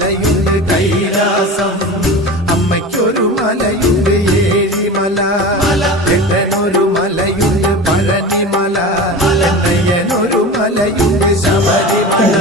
മലയുണ്ട് കൈലാസം, അമ്മയ്ക്കൊരു മലയുണ്ട് ഏഴിമല, എട്ടനൊരു മലയുണ്ട് പഴനിമല, എന്നയ്യനൊരു മലയുണ്ട് ശബരിമല.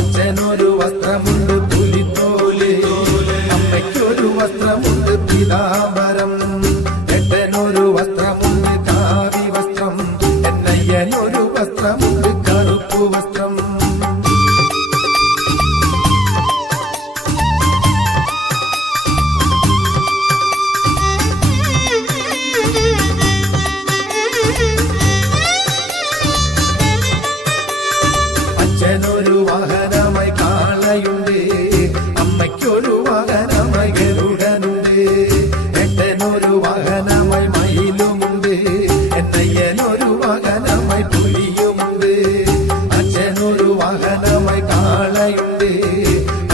അച്ഛനൊരു വസ്ത്രമുണ്ട് പുലിത്തോല്, അമ്മയ്ക്കൊരു വസ്ത്രമുണ്ട് പീതാംബരം, എട്ടനൊരു വസ്ത്രമുണ്ട് കാവി വസ്ത്രം, എന്നയ്യനൊരു വസ്ത്രമുണ്ട് കറുപ്പു വസ്ത്രം. അച്ഛനൊരു വാഹനമായി കാളയുണ്ട്, അമ്മയ്ക്കൊരു വാഹനമായി ഗരുഡനുണ്ട്, എട്ടനൊരു വാഹനമായി മയിലുമുണ്ട്, എന്നയ്യനൊരു വാഹനമായി പുലിയുമുണ്ട്. അച്ഛനൊരു വാഹനമായി കാളയുണ്ട്,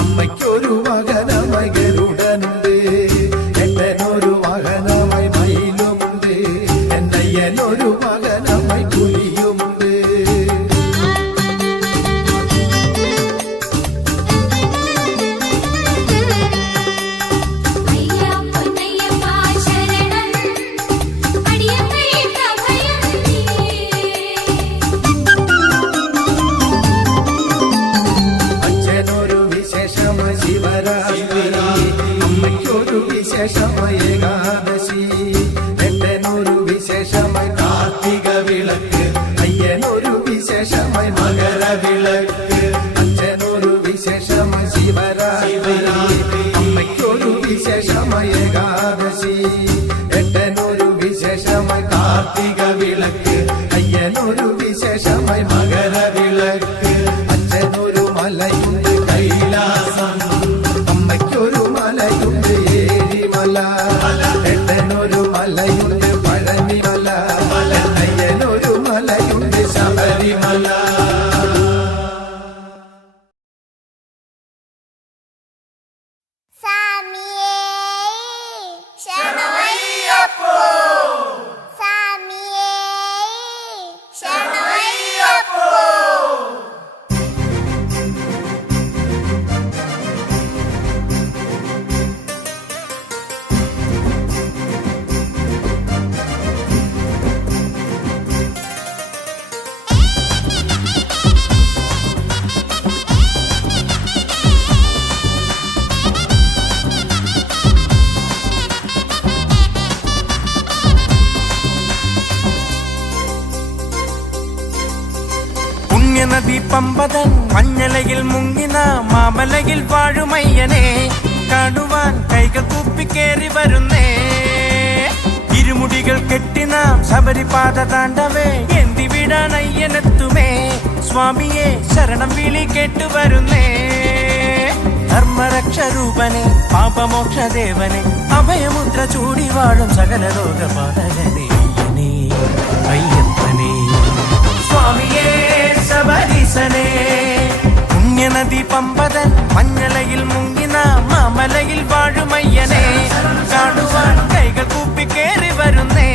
അമ്മയ്ക്കൊരു വാഹനമായി ഗരുഡനുണ്ട്, എട്ടനൊരു വാഹനമായി മയിലുമുണ്ട്, എന്നയ്യനൊരു വാഹനമായി പുലിയുമുണ്ട്. അമ്മയ്ക്കൊരു വിശേഷമായി ഏകാദശി, എട്ടനൊരു വിശേഷമായി കാർത്തിക വിളക്ക്, അയ്യനൊരു വിശേഷമായി മകരവിളക്ക്. അച്ഛനൊരു വിശേഷമായി ശിവരാത്രി, അമ്മയ്ക്കൊരു വിശേഷമായി ഏകാദശി, എട്ടനൊരു വിശേഷമായി കാർത്തിക വിളക്ക്, അയ്യനൊരു വിശേഷമായി മകരവിളക്ക്. അച്ഛനൊരു മലയുണ്ട് കൈലാസം, അമ്മയ്ക്കൊരു മലയുണ്ട് ഏഴിമല, എട്ടനൊരു മലയുണ്ട് പഴനിമല, എന്നയ്യനൊരു മലയുണ്ട് ശബരിമല. നദി പമ്പതൻ മഞ്ഞലയിൽ മുങ്ങിന മാമലയിൽ വാഴുമയ്യനെ കാണുവാൻ കൈകൾ കൂപ്പിക്കേറി വരുന്നേ. ഇരുമുടികൾ കെട്ടി നാം ശബരിപാത താണ്ടവേ എന്തി വിടാനയ്യനെത്തുമേ. സ്വാമിയെ ശരണം വിളി കേട്ടു വരുന്നേ. ധർമ്മരക്ഷരൂപനെ പാപമോക്ഷദേവനെ അഭയമുദ്ര ചൂടി വാഴും സകല ലോകപാലകനെ അയ്യനേ അയ്യപ്പനെ സ്വാമിയേ ശബരീശനെ. പുണ്യനദി പമ്പതൻ മഞ്ഞളയിൽ മുങ്ങിന മാമലയിൽ വാഴുമയ്യനെ കാണുവാൻ കൈകൾ കൂപ്പിക്കേറി വരുന്നേ.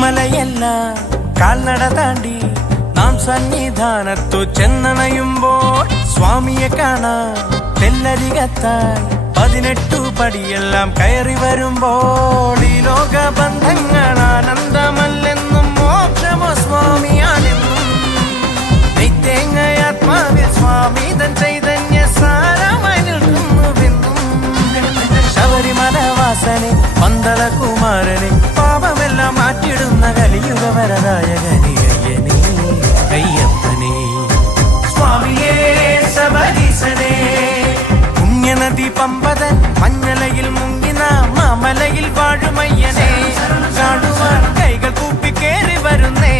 മലയല്ല കാൽനട താണ്ടി നാം സന്നിധാനത്തു ചെന്നണയുമ്പോൾ സ്വാമിയെ കാണാൻ തെല്ലരികത്തായി 18 പടിയെല്ലാം കയറി വരുമ്പോൾ ഈ ലോകബന്ധങ്ങൾ ആനന്ദമല്ലെന്നും മോക്ഷമോ സ്വാമിയാണെന്നും നിത്യങ്ങയാത്മാവിൽ സ്വാമി തൻ ചൈതന്യ സാരമായി നിൽക്കുന്നുവെന്നും ശബരിമല വാസനെ പന്തള കുമാരനെ പാപമെല്ലാം മാറ്റിടുന്ന കലിയുഗ വരദായകനെ അയ്യനേ അയ്യപ്പനേ സ്വാമിയേ ശബരീശനേ പുണ്യനദി പമ്പതൻ മഞ്ഞലയിൽ മുങ്ങിന മാമലയിൽ വാഴുമയ്യനെ കാണുവാൻ കൈകൾ കൂപ്പി കേറി വരുന്നേ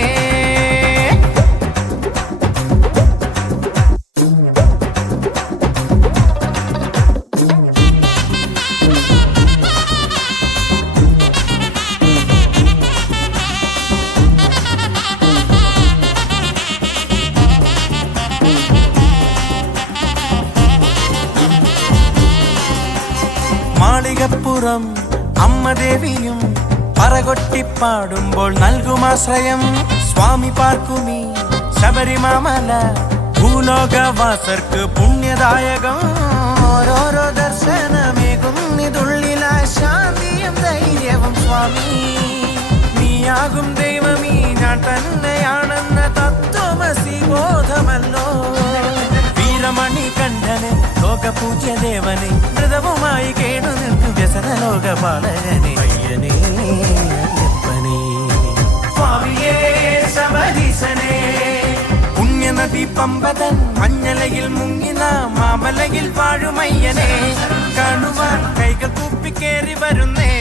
മാളികപ്പുറം അമ്മ ദേവിയും പറകൊട്ടിപ്പാടുമ്പോൾ നൽകുമാശ്രയം സ്വാമി പാർക്കുമീ ശബരിമാമല ഭൂലോകവാസർക്ക് പുണ്യദായകം ഓരോരോ ദർശനമേകുന്നിതുള്ളില ശാന്തിയും ധൈര്യവും സ്വാമി നീയാകും ദൈവമീ ഞാൻ തന്നെയാണെന്ന തത്വമസി ബോധമല്ലോ വീരമണി കണ്ഠനെ ലോകപൂജ്യ ദേവനെ മൃതവുമായി കേടു നിൽക്കും വ്യസന ലോകപാലകനെ അയ്യനേ അയ്യപ്പനേ സ്വാമിയേ ശബരീശനേ പുണ്യനദി പമ്പതൻ മഞ്ഞലയിൽ മുങ്ങിന മാമലയിൽ വാഴുമയ്യനെ കാണുവാൻ കൈകൾ കൂപ്പിക്കേറി വരുന്നേ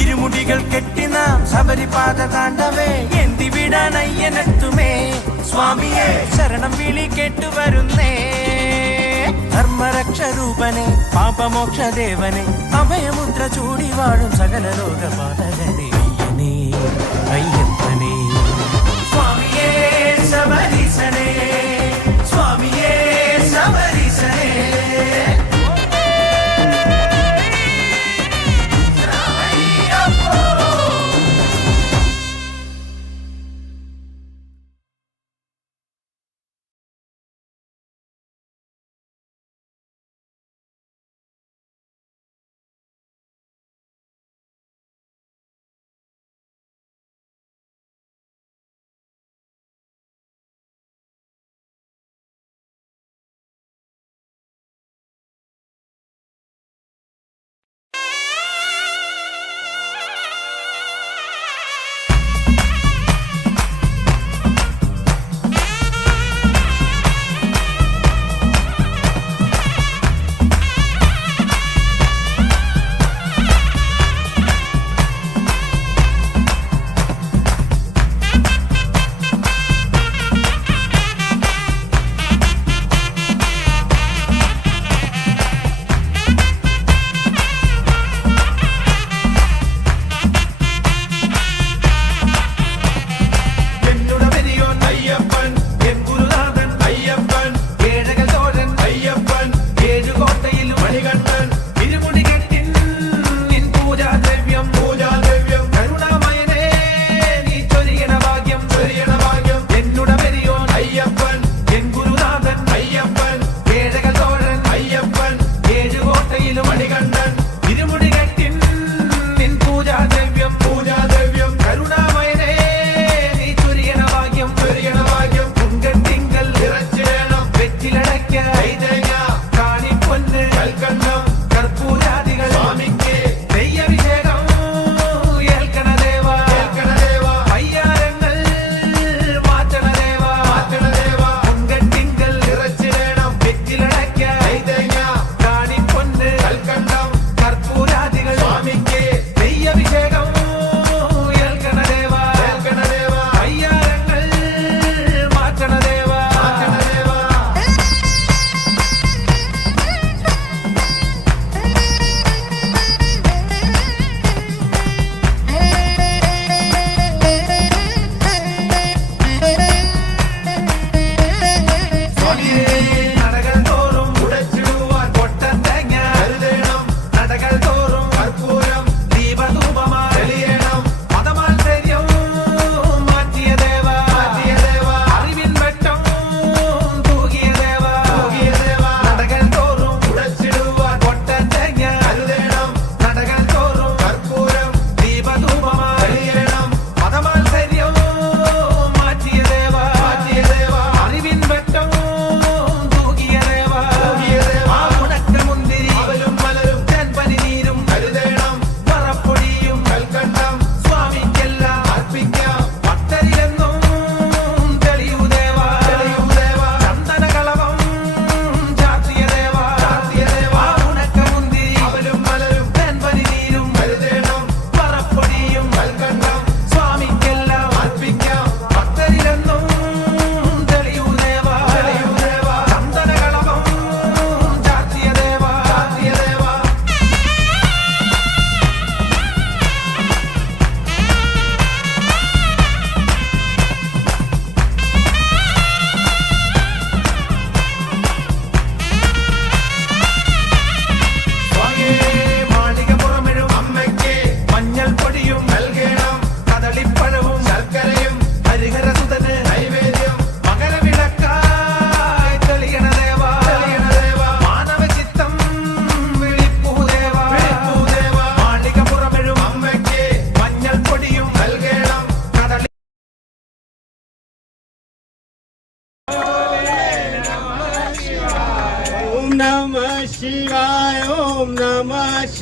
ഇരുമുടികൾ കെട്ടി നാം ശബരിപാത താണ്ടവേ എന്തി വിടാൻ അയ്യനെത്തുമേ സ്വാമിയെ ശരണം വിളി കേട്ടു വരുന്നേ ധർമ്മരക്ഷരൂപനെ പാപമോക്ഷദേവനെ അഭയമുദ്ര ചൂടി വാഴും സകല ലോകപാലകനെ അയ്യനേ അയ്യപ്പനേ സ്വാമിയേ ശബരീശനേ സ്വാമിയേ ശബരീശനേ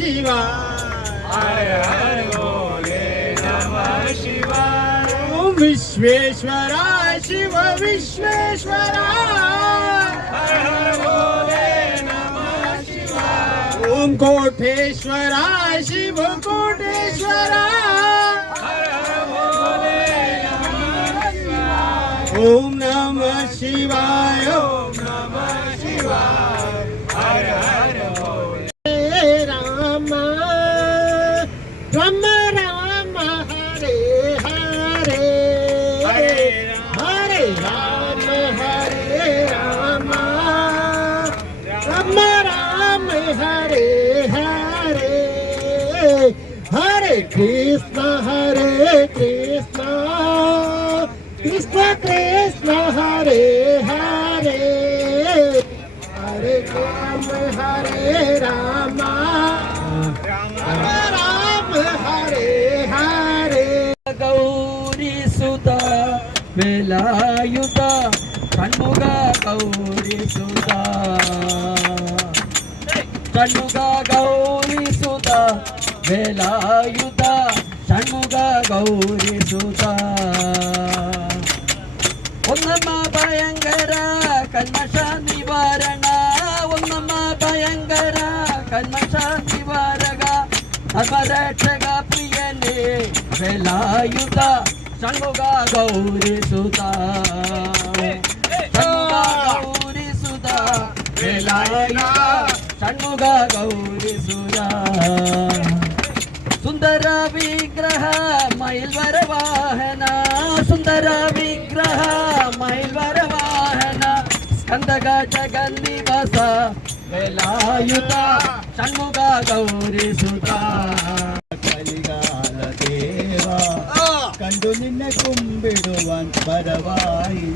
शिवाय हर भोले नमः शिवाय ओम विश्वेश्वराय शिव विश्वेश्वराय हर हर भोले नमः शिवाय ओम कोटेश्वराय शिव कोटेश्वराय हर हर भोले नमः शिवाय ओम नमः शिवाय ओम नमः शिवाय हर हर भोले राम राम राम हरे हरे हरे राम राम राम हरे हरे हरे कृष्ण कृष्ण कृष्ण हरे हरे हरे राम राम हरे हरे गौरी सुता वेलायुता षण्मुख गौरी सुता षण्मुख गौरी सुता वेलायुता षण्मुख गौरी सुता ഒന്നമ്മ ഭയങ്കര കന്മഷ നിവാരണ ഒന്നമ്മ ഭയങ്കര കന്മഷ നിവാരക ധർമ്മരക്ഷക പ്രിയനേ വേലായുധ ഷൺമുഖ ഗൗരി സുത ഷൺമുഖ ഗൗരി സുത വേലായുധ ഷൺമുഖ ഗൗരി സുത സുന്ദര വിഗ്രഹ മയിൽവര വാഹന സുന്ദര വിഗ്രഹ മയിൽവര വാഹന സ്കന്ദക ജഗന്നിവാസ വേലായുധ ഷൺമുഖ ഗൗരി സുത കലികാല ദേവ കണ്ടു നിന്നെ കുമ്പിടുവാൻ പരവായി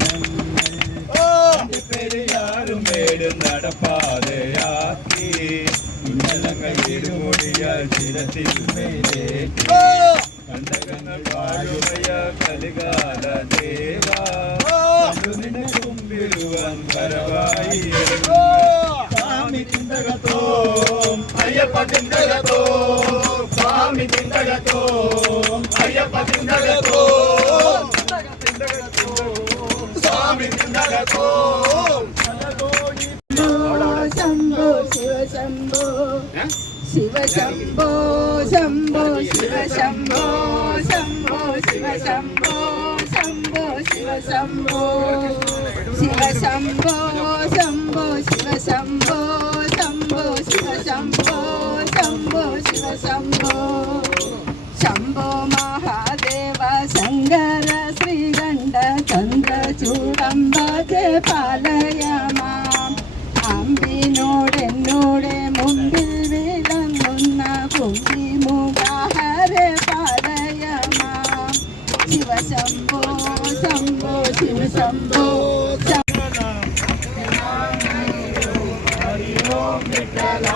ഞങ്ങൾ പെരിയാറും മേടും നടപ്പാതയാക്കി ഇന്നലങ്ങൾ ഇരുമുടിയാൽ ചിരത്തിൽ മേലേ കണ്ടകങ്ങൾ വാഴുമയ കലികാല ദേവ കണ്ടു നിന്നെ കുമ്പിടുവാൻ പരവായി സ്വാമി ചിന്തകത്തോ അയ്യപ്പ ചിന്തകത്തോ സ്വാമി ചിന്തകത്തോ അയ്യപ്പ ചിന്തകത്തോ സ്വാമി ചിന്തകത്തോ शंभो शिव शंभो शिव शंभो शंभो शिव शंभो शंभो शिव शंभो शंभो शिव शंभो शिव शंभो शंभो शिव शंभो शंभो शिव शंभो शंभो शिव शंभो शंभो महादेव शंकर श्रीगंड चंद्रचूडंब जय पालय माम् അമ്പിനോടെന്നോടെ മുമ്പിൽ വിളങ്ങുന്ന കുങ്കിമുഖഹരെ പാലയമാം ശിവശംഭോ ശംഭോ ശിവശംഭോ ഹരി ഓം വിഠല